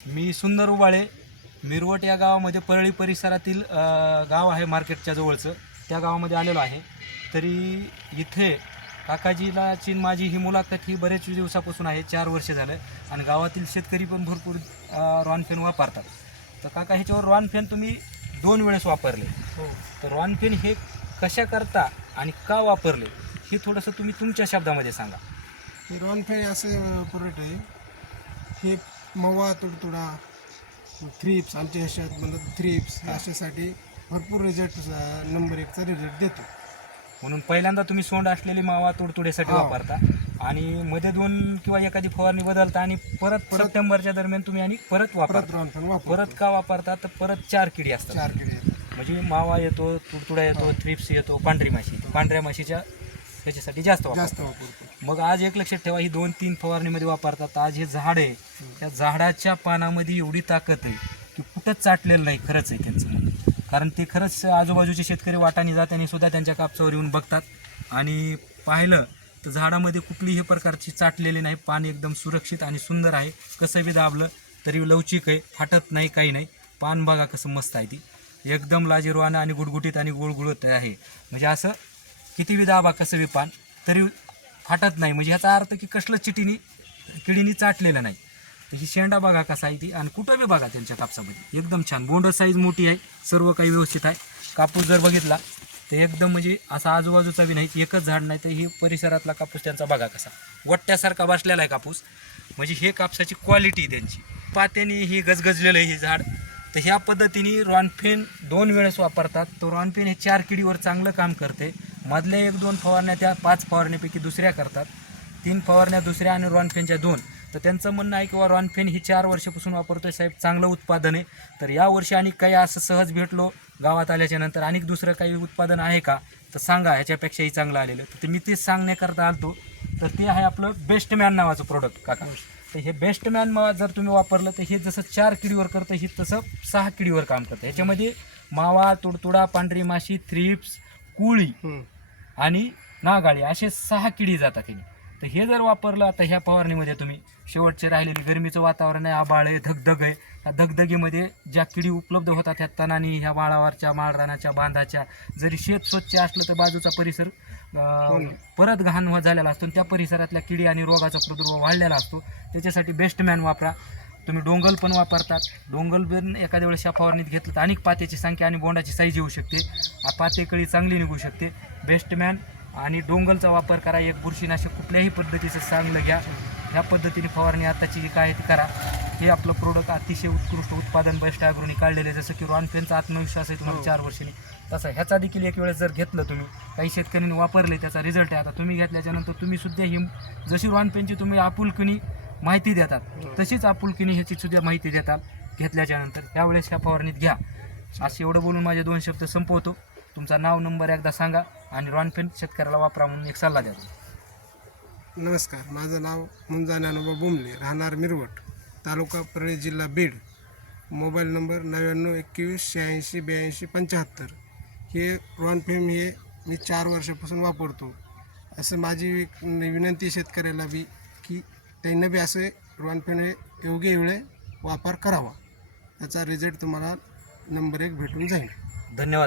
मी सुंदर उबाळे, मिरवट या गावामध्ये परळी परिसरातील गाव आहे मार्केटच्या जवळचं, त्या गावामध्ये आलेलो आहे. तरी इथे काकाजीलाची माझी ही मुलाखत ही बरेच दिवसापासून आहे, 4 वर्ष झालं. आणि गावातील शेतकरी पण भरपूर रॉनफेन वापरतात. तर काका, ह्याच्यावर रॉनफेन तुम्ही 2 वेळेस वापरले. हो. तर रॉनफेन हे कशा करता आणि का वापरले हे थोडंसं तुम्ही तुमच्या शब्दामध्ये सांगा. हे रॉनफेन असे प्रोडक्ट आहे. हे मवा, तुडतुडा, थ्रिप्स, आमच्या ह्याच्यात म्हणतात थ्रिप्स, अशासाठी भरपूर रिझल्ट, नंबर 1चा रिझल्ट देतो. म्हणून पहिल्यांदा तुम्ही सोंड असलेली मावा तुडतुड्यासाठी वापरता आणि मध्ये 2 किंवा एखादी फवारणी बदलता आणि परत सप्टेंबरच्या दरम्यान तुम्ही आणि परत वापरता. रॉनफेन वापर परत का वापरता तर परत 4 किडी असतात. 4 किडे. म्हणजे मावा येतो, तुडतुडा येतो, थ्रिप्स येतो, पांढरी माशी येते. पांढऱ्या माशीच्या त्याच्यासाठी जास्त वापरतो. मग आज एक लक्षात ठेवा, ही 2-3 फवारणीमध्ये वापरतात. आज हे झाड आहे, त्या झाडाच्या पानामध्ये एवढी ताकद आहे की कुठंच चाटलेलं नाही. खरंच आहे त्यांचं, कारण ते खरंच आजूबाजूचे शेतकरी वाटाने जाताना सुद्धा त्यांच्या कापसावर येऊन बघतात आणि पाहिलं तर झाडामध्ये कुठलीही प्रकारची चाटलेली नाही. पान एकदम सुरक्षित आणि सुंदर आहे. कसं बी दाबलं तरी लवचिक आहे, फाटत नाही, काही नाही. पान बघा कसं मस्त आहे, ती एकदम लाजीरवाणं आणि गुडगुटीत आणि गुळगुळत आहे. म्हणजे असं किती बी दाबा कसं बी पान तरी फाटत नाही. म्हणजे ह्याचा अर्थ की कसलं किडीनी चाटलेलं नाही. तर ही शेंडा बघा कसा आहे ती, आणि कुठं बी बघा त्यांच्या कापसामध्ये एकदम छान. बोंड साईज मोठी आहे, सर्व काही व्यवस्थित आहे. कापूस जर बघितला तर एकदम म्हणजे असा आजूबाजूचा बी नाही, एकच झाड नाही. तर ही परिसरातला कापूस त्यांचा बघा कसा वट्ट्यासारखा बसलेला आहे कापूस. म्हणजे हे कापसाची क्वालिटी त्यांची. पात्याने ही गजगजलेलं आहे हे झाड. तर ह्या पद्धतीने रॉनफेन 2 वेळेस वापरतात. तो रॉनफेन हे 4 किडीवर चांगलं काम करते. मधल्या 1-2 फवारण्या त्या 5 फवारण्यापैकी दुसऱ्या करतात, 3 फवारण्या दुसऱ्या आणि रॉनफेनच्या 2. तर त्यांचं म्हणणं आहे किंवा रॉनफेन ही 4 वर्षापासून वापरतोय साहेब, चांगलं उत्पादन आहे. तर या वर्षी आणि काही असं सहज भेटलो गावात आल्याच्या नंतर आणि दुसरं काही उत्पादन आहे का तर सांगा, ह्याच्यापेक्षाही चांगलं आलेलं. तर मी तेच सांगण्याकरता आलतो. तर ते आहे आपलं बेस्टमॅन नावाचं प्रोडक्ट काका. तर हे बेस्टमॅन मावा जर तुम्ही वापरलं तर हे जसं 4 किडीवर करतं, हे तसं 6 किडीवर काम करतं. ह्याच्यामध्ये मावा, तुडतुडा, पांढरी माशी, थ्रिप्स, कुळी आणि नागाळी असे 6 किडी जातात ह्याने. तर हे जर वापरलं आता ह्या फवारणीमध्ये तुम्ही, शेवटचे राहिलेली गरमीचं वातावरण आहे, आबाळ आहे, धगधग आहे, या धगधगीमध्ये ज्या किडी उपलब्ध होतात ह्या तणानी, ह्या माळावरच्या, माळरानाच्या, बांधाच्या, जरी शेत स्वच्छ असलं तर बाजूचा परिसर परत घाण झालेला असतो. त्या परिसरातल्या किडी आणि रोगाचा प्रादुर्भाव वाढलेला असतो. त्याच्यासाठी बेस्टमॅन वापरा. तुम्ही डोंगल पण वापरतात, डोंगल पण एखाद्या वेळेस या फवारणीत घेतलं तर अनेक पात्याची संख्या आणि बोंडाची साईज येऊ शकते, पातेकळी चांगली निघू शकते. बेस्टमॅन आणि डोंगलचा वापर करा. एक बुरशीनाशक कुठल्याही पद्धतीचं चांगलं घ्या. ह्या पद्धतीने फवारणी आताची जी काय ती करा. हे आपलं प्रोडक्ट अतिशय उत्कृष्ट उत्पादन बेस्ट ॲग्रोनी काढलेलं आहे. जसं की रॉनफेनचा आत्मविश्वास आहे तुम्हाला 4 वर्षांनी, तसा ह्याचा देखील एक वेळेस जर घेतलं तुम्ही, काही शेतकऱ्यांनी वापरले, त्याचा रिझल्ट आहे. आता तुम्ही घेतल्याच्यानंतर तुम्ही सुद्धा ही जशी रॉनफेनची तुम्ही आपुलकीने माहिती देतात तशीच आपुलकीने ह्याची सुद्धा माहिती देतात घेतल्याच्यानंतर. त्यावेळेस ह्या फवारणीत घ्या. असं एवढं बोलून माझे 2 शब्द संपवतो. तुमचा नाव, नंबर एकदा सांगा आणि रॉनफेन शेतकऱ्याला वापरा म्हणून एक सल्ला द्या. नमस्कार, माझं नाव मुंजा ज्ञानोबा बोंबले, राहणार मिरवट, तालुका परळी, जिल्हा बीड. Mobile number 9921868275. हे रॉनफेन हे मी 4 वर्षापासून वापरतो. असं माझी विनंती शेतकऱ्याला बी की त्यांना बी असे रॉनफेन हे योग्य वेळे वापर करावा. त्याचा रिझल्ट तुम्हाला नंबर 1 भेटून जाईल. धन्यवाद.